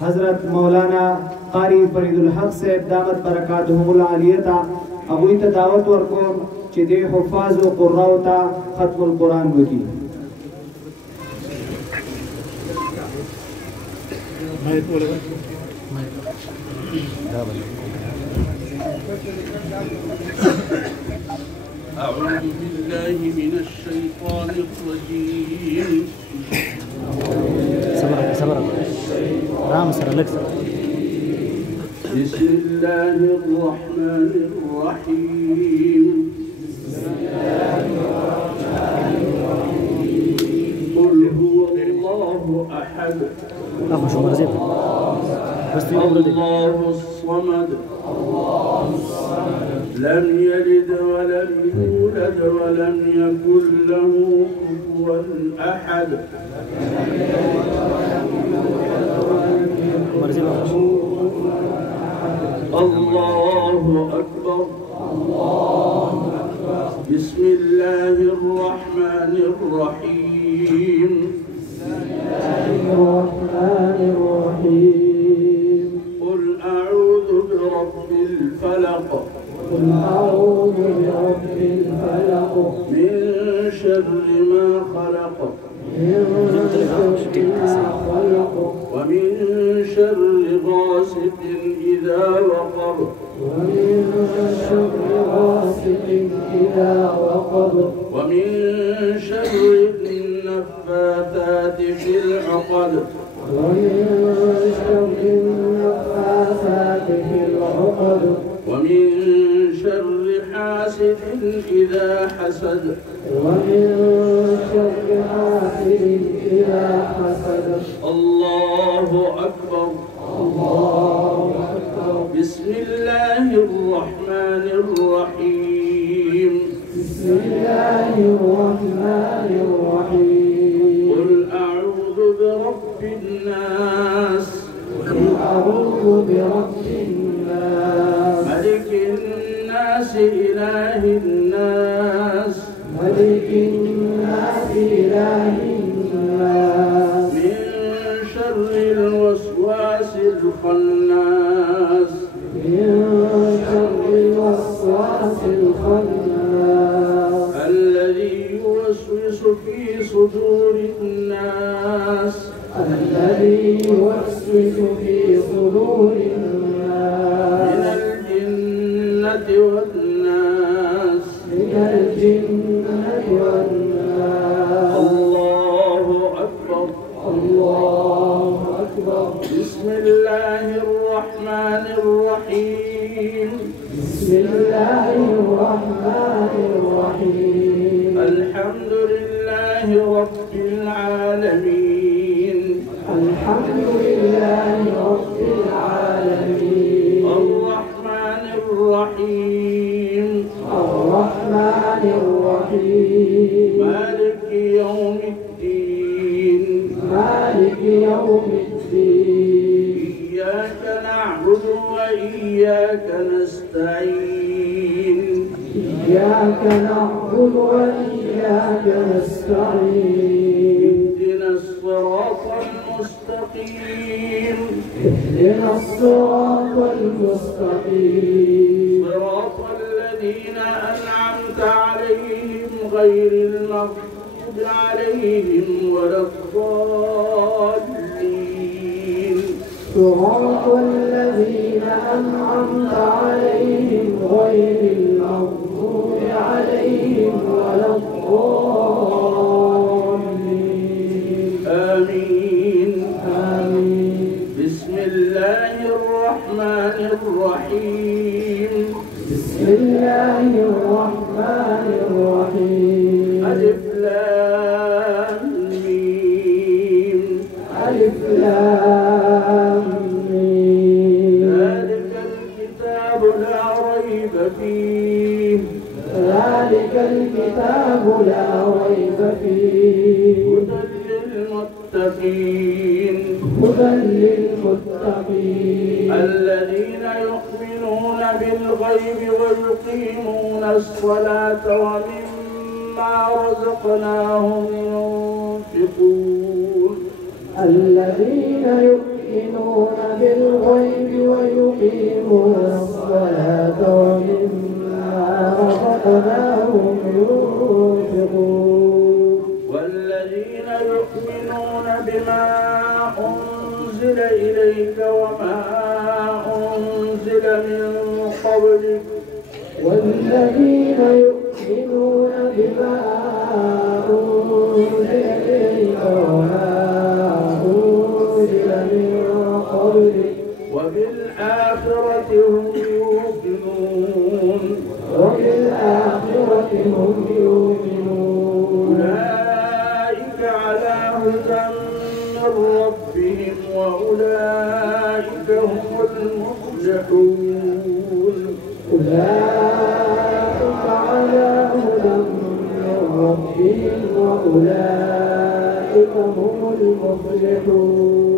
حضرت مولانا قاری فرید الحق صاحب دامت برکاتهم العالیتا ابوی ته دعوت ورکوم چې د حفاظ او قراء ته ختم القرآن وکړي. أعوذ بالله من الشيطان الرجيم. بسم الله الرحمن الرحيم. قل هو الله أحد الله الصمد لم يلد ولم يولد ولم يكن له كفوا أحد. الله أكبر. بسم الله الرحمن الرحيم. قل أعوذ برب الفلق. من شر ما خلق. ومن شر غاسق إذا وقب. ومن شر النفاثات في العقد. ومن شر حاسد إذا حسد. الله أكبر. بسم الله الرحمن الرحيم. قل أعوذ برب الناس. ملك الناس إله الناس. من شر الوسواس الخناس. الذي يوسوس في صدور الناس. من الجنة والناس. الله أكبر. بسم الله الرحمن الرحيم. الحمد لله رب العالمين. الرحمن الرحيم. مالك يوم الدين. إياك نعبد وإياك نستعين. اهدنا الصراط المستقيم. صراط الذين أنعمت عليهم غير المغضوب عليهم ولا الضالين. صراط الذين أنعمت عليهم غير المغضوب عليهم ولا الضالين. آمين. بسم الله الرحمن الرحيم. ألف لام ميم. ذلك الكتاب لا ريب فيه. هدى للمتقين. الذين يؤمنون بالغيب ويقيمون الصلاة ومما رزقناهم ينفقون. الذين يؤمنون بالغيب ويقيمون الصلاة ومما رزقناهم ينفقون والذين يؤمنون بما أنزل إليك وما أنزل من قبلك والذين يؤمنون بما أنزل إليك وما أنزل من قبلك وبالآخرة هم يوقنون وبالآخرة هم يؤمنون أولئك على هدى من ربهم وأولئك هم المفلحون أولئك على هدى من ربهم وأولئك هم المفلحون